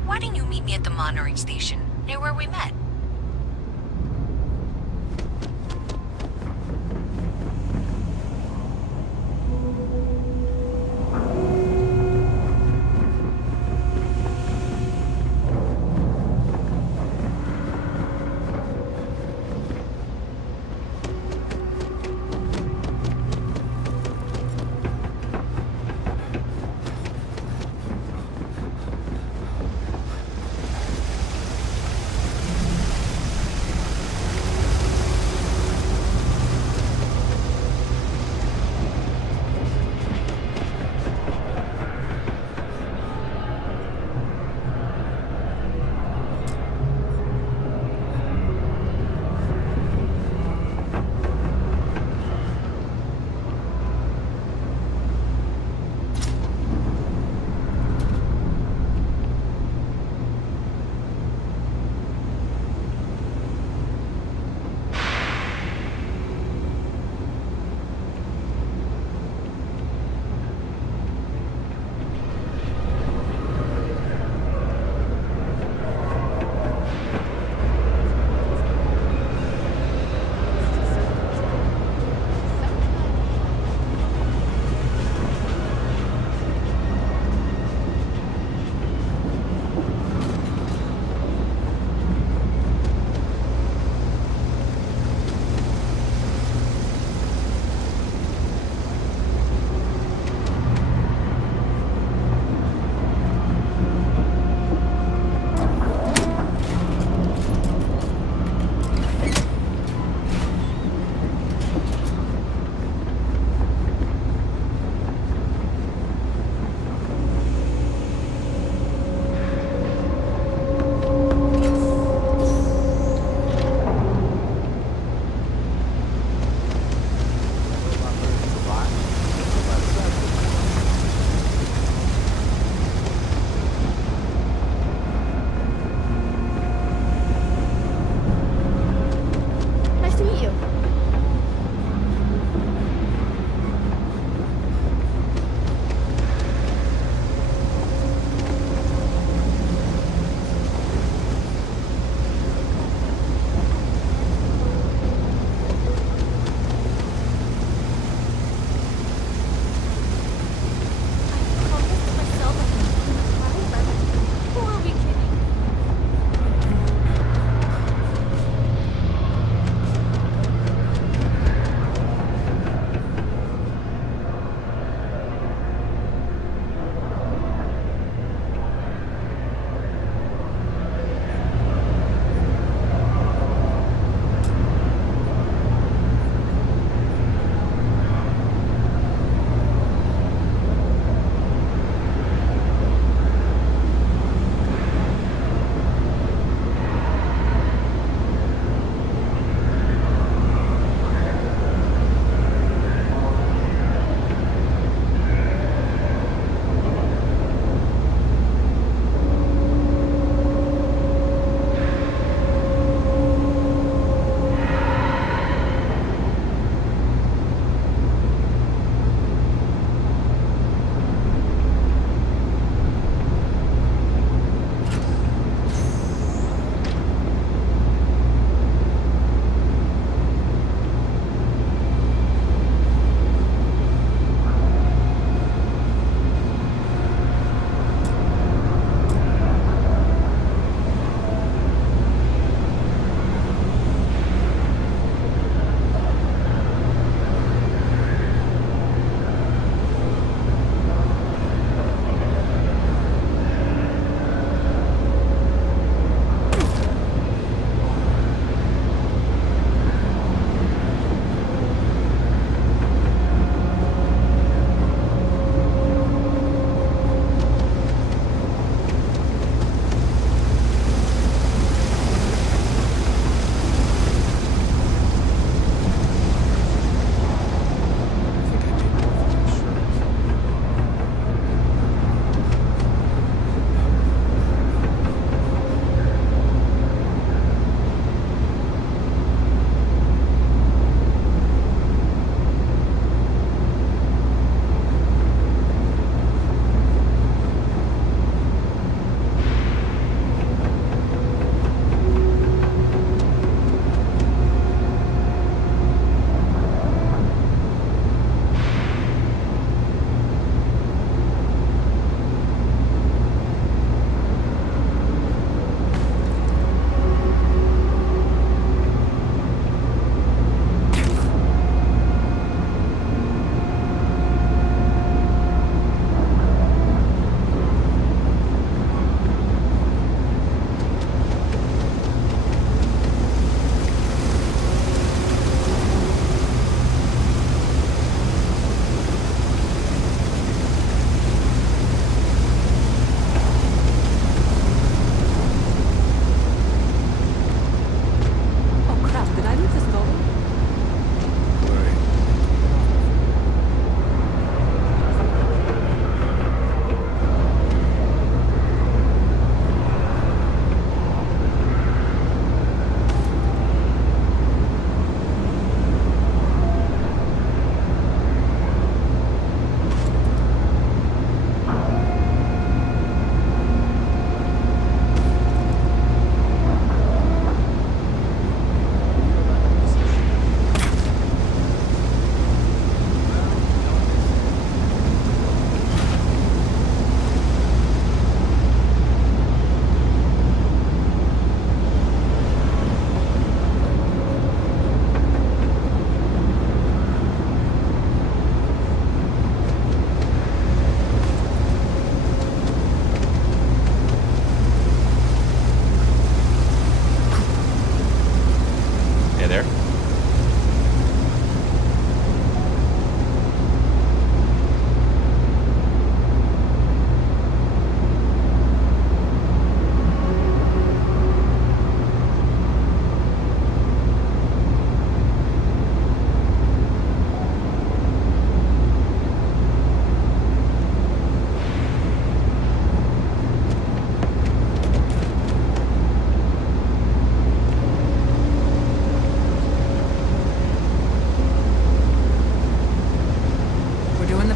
Why didn't you meet me at the monitoring station, near where we met?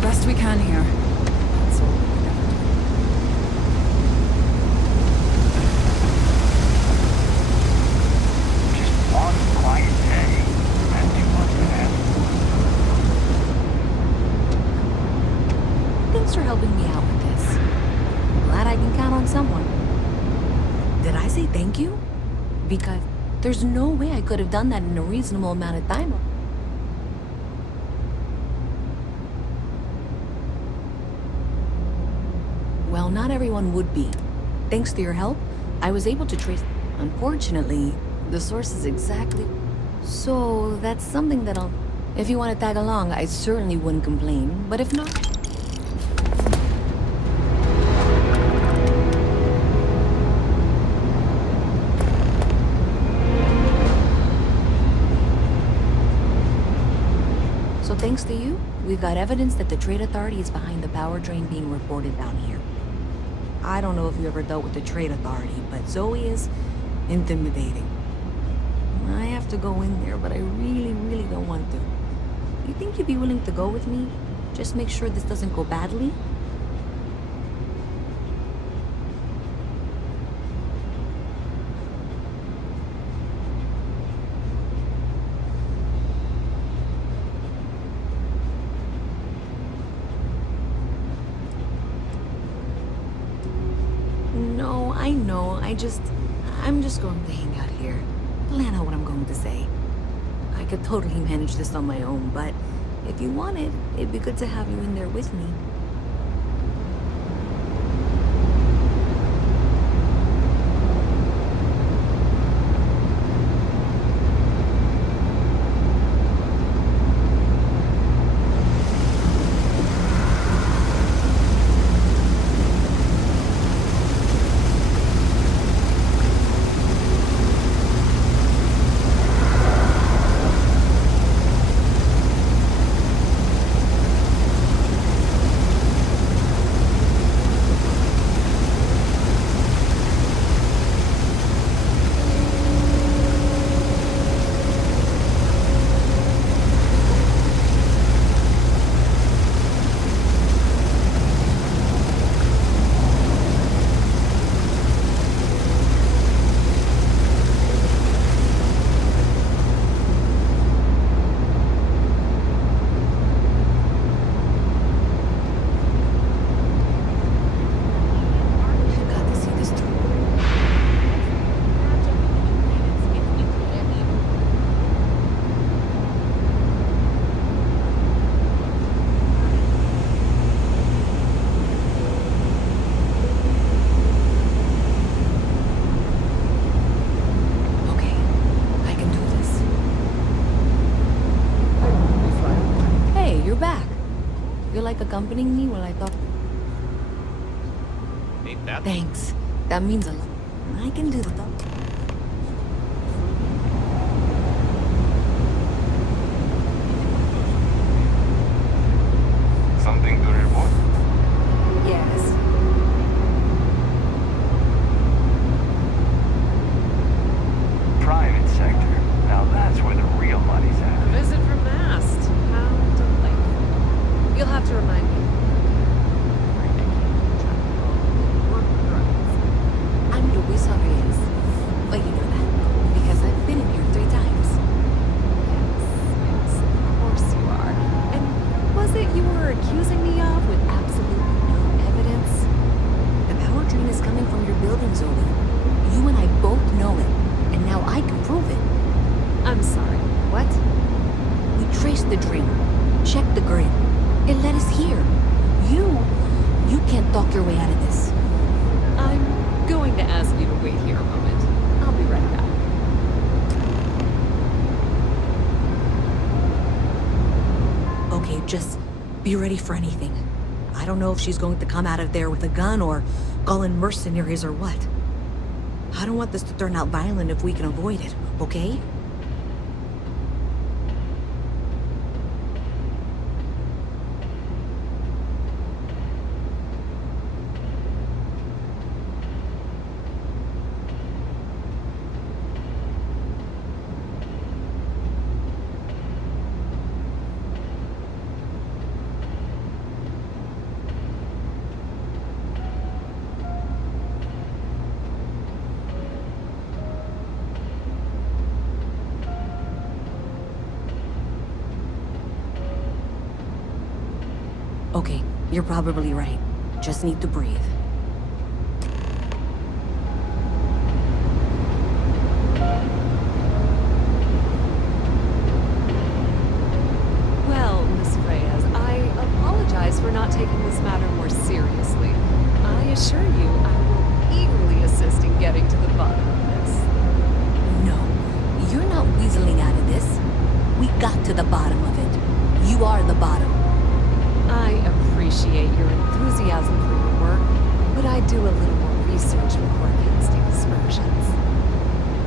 best we can here. That's all we can ever do. Just one quiet day. That's too much to ask. Thanks for helping me out with this. Glad I can count on someone. Did I say thank you? Because there's no way I could have done that in a reasonable amount of time. Well, not everyone would be. Thanks to your help, I was able to trace... Unfortunately, the source is exactly... So, that's something that I'll... If you want to tag along, I certainly wouldn't complain. But if not... So thanks to you, we've got evidence that the Trade Authority is behind the power drain being reported down here. I don't know if you ever dealt with the Trade Authority, but Zoe is intimidating. I have to go in there, but I really, really don't want to. You think you'd be willing to go with me? Just make sure this doesn't go badly? No, I know. I'm just going to hang out here. Plan out what I'm going to say. I could totally manage this on my own, but if you wanted, it'd be good to have you in there with me. Accompanying me while I talk. Ain't that? Thanks. That means a lot. I can do the talk. Something to report? Yes. Private sector. Now that's where the real money's at. Visit from Mast. How delightful. You'll have to remind me. I'm Luisa Reyes. But you know that, because I've been in here 3 times. Yes, of course you are. And was it you were accusing me of with absolutely no evidence? The power drain is coming from your building, Zoe. You and I both know it, and now I can prove it. I'm sorry, what? We traced the drain, checked the grid. It led us here. You can't talk your way out of this. I'm going to ask you to wait here a moment. I'll be right back. Okay, just be ready for anything. I don't know if she's going to come out of there with a gun or call in mercenaries or what. I don't want this to turn out violent if we can avoid it, okay? Okay, you're probably right. Just need to breathe. Well, Miss Reyes, I apologize for not taking this matter more seriously. I assure you, I will eagerly assist in getting to the bottom of this. No, you're not weaseling out of this. We got to the bottom of it. You are the bottom. I appreciate your enthusiasm for your work, but I do a little more research before casting aspersions.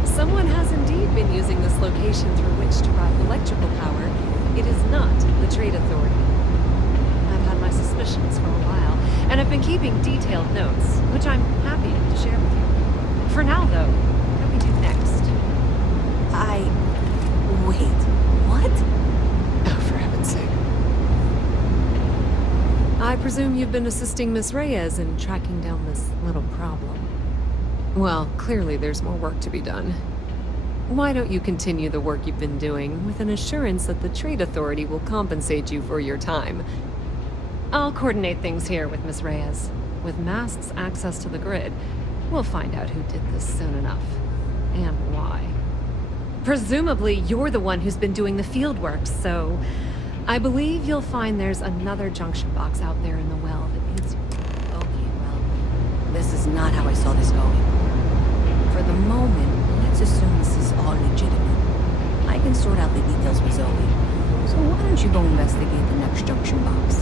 Someone has indeed been using this location through which to route electrical power. It is not the Trade Authority. I've had my suspicions for a while, and I've been keeping detailed notes, which I'm happy to share with you. For now, though, what do we do next? Wait, what? Oh, for heaven's sake. I presume you've been assisting Miss Reyes in tracking down this little problem. Well, clearly there's more work to be done. Why don't you continue the work you've been doing with an assurance that the Trade Authority will compensate you for your time? I'll coordinate things here with Miss Reyes. With Mast's access to the grid, we'll find out who did this soon enough. And why. Presumably, you're the one who's been doing the field work, so I believe you'll find there's another junction box out there in the well that needs you. Okay, well, this is not how I saw this going. For the moment, let's assume this is all legitimate. I can sort out the details with Zoe. So why don't you go investigate the next junction box?